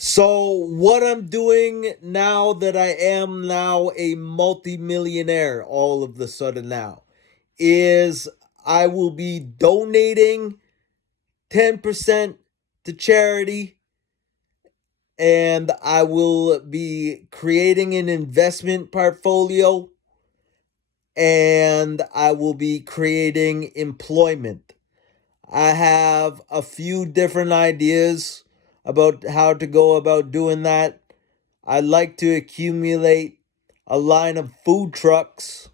So, what I'm doing now that I am now a multimillionaire, all of the sudden now, is I will be donating 10% to charity, and I will be creating an investment portfolio, and I will be creating employment. I have a few different ideas about how to go about doing that. I'd like to accumulate a line of food trucks.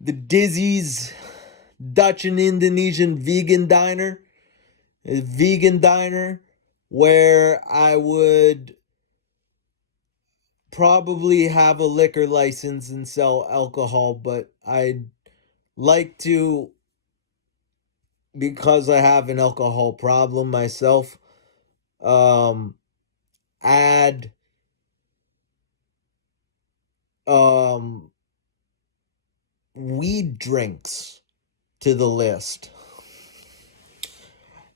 The Dizzy's Dutch and Indonesian vegan diner, a vegan diner where I would probably have a liquor license and sell alcohol, but I'd like to, because I have an alcohol problem myself, um, add um, weed drinks to the list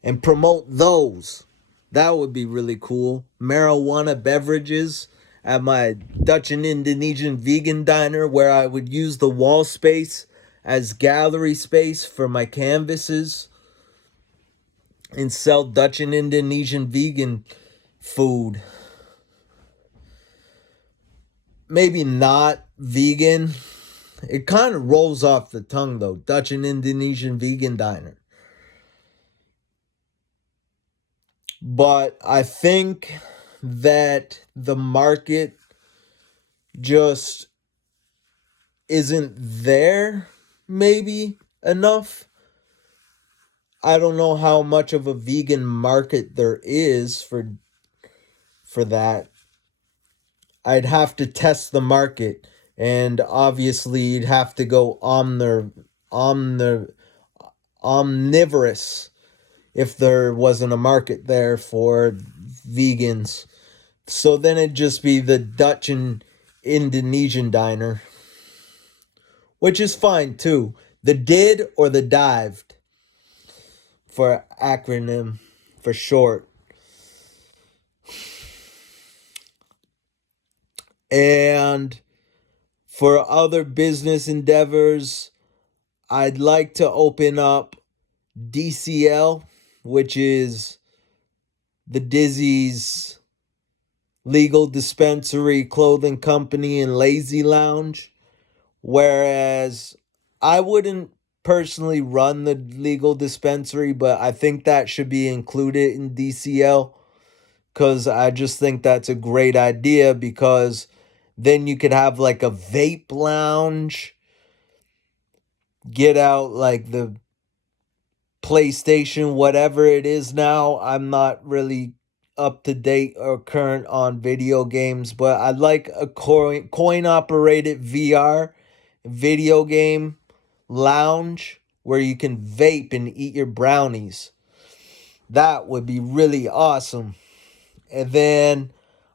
and promote those. That would be really cool. Marijuana beverages at my Dutch and Indonesian vegan diner, where I would use the wall space as gallery space for my canvases and sell Dutch and Indonesian vegan food. Maybe not vegan. It kind of rolls off the tongue though. Dutch and Indonesian vegan diner. But I think that the market just isn't there, maybe enough. I don't know how much of a vegan market there is for that. I'd have to test the market, and obviously you'd have to go omnivorous if there wasn't a market there for vegans. So then it'd just be the Dutch and Indonesian diner, which is fine too. The did or the dived for acronym for short. And for other business endeavors, I'd like to open up DCL, which is the Dizzy's legal dispensary, clothing company, and lazy lounge. Whereas I wouldn't personally run the legal dispensary, but I think that should be included in DCL because I just think that's a great idea, because then you could have like a vape lounge, get out like the PlayStation, whatever it is now. I'm not really up to date or current on video games, but I'd like a coin operated VR video game lounge where you can vape and eat your brownies. That would be really awesome. And then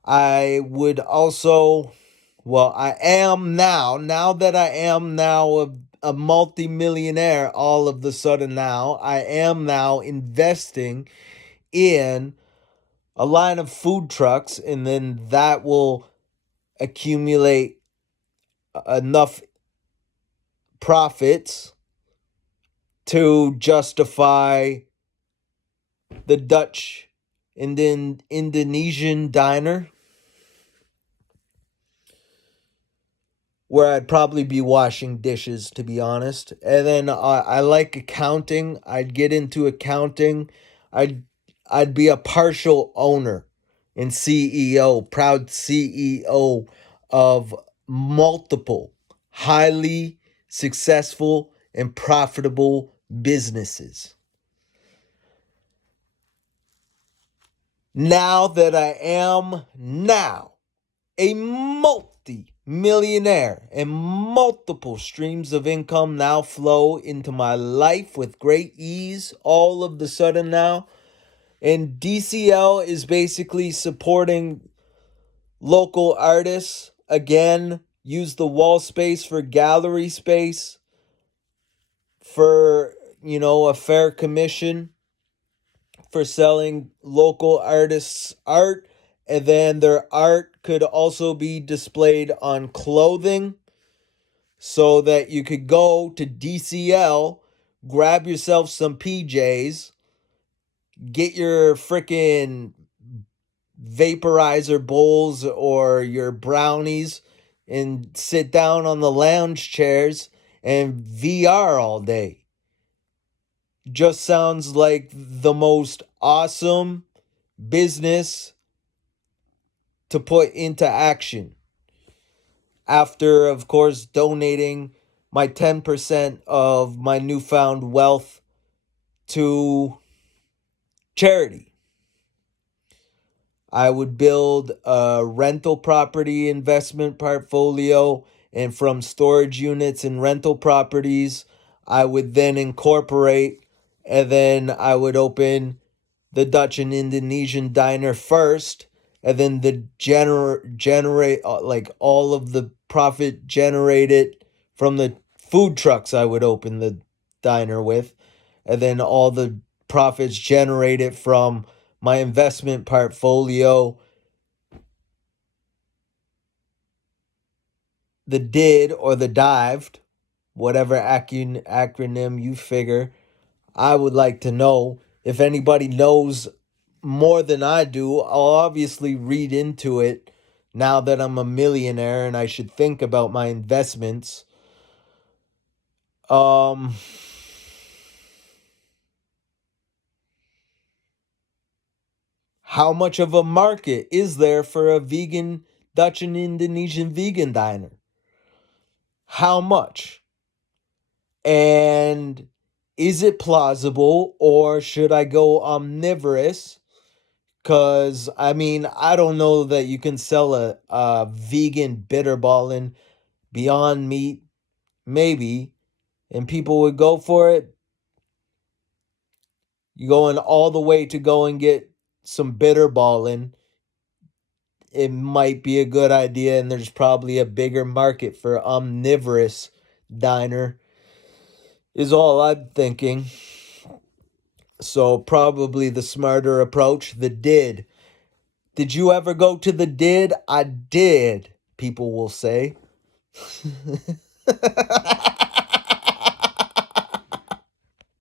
I would also, well, I am now that I am now a multimillionaire, all of the sudden now, I am now investing in a line of food trucks, and then that will accumulate enough profits to justify the Dutch and then Indonesian diner, where I'd probably be washing dishes, to be honest. And then I like accounting. I'd get into accounting. I'd I'd be a partial owner and CEO, proud CEO of multiple highly successful and profitable businesses. Now that I am now a multi-millionaire and multiple streams of income now flow into my life with great ease all of the sudden now. And DCL is basically supporting local artists. Again, use the wall space for gallery space for, a fair commission for selling local artists' art, and then their art could also be displayed on clothing so that you could go to DCL, grab yourself some PJs, get your freaking vaporizer bowls or your brownies, and sit down on the lounge chairs and VR all day. Just sounds like the most awesome business to put into action. After, of course, donating my 10% of my newfound wealth to charity. I would build a rental property investment portfolio, and from storage units and rental properties, I would then incorporate, and then I would open the Dutch and Indonesian diner first, and then the generate like all of the profit generated from the food trucks I would open the diner with, and then all the profits generated from my investment portfolio, the did or the dived, whatever acronym you figure. I would like to know if anybody knows more than I do. I'll obviously read into it now that I'm a millionaire and I should think about my investments. Um how much of a market is there for a vegan Dutch and Indonesian vegan diner? How much? And is it plausible, or should I go omnivorous? Because, I mean, I don't know that you can sell a vegan bitterball in Beyond Meat, maybe, and people would go for it. You going all the way to go and get some bitterball in, it might be a good idea, and there's probably a bigger market for omnivorous diner, is all I'm thinking. So probably the smarter approach, the did. Did you ever go to the did? I did, people will say.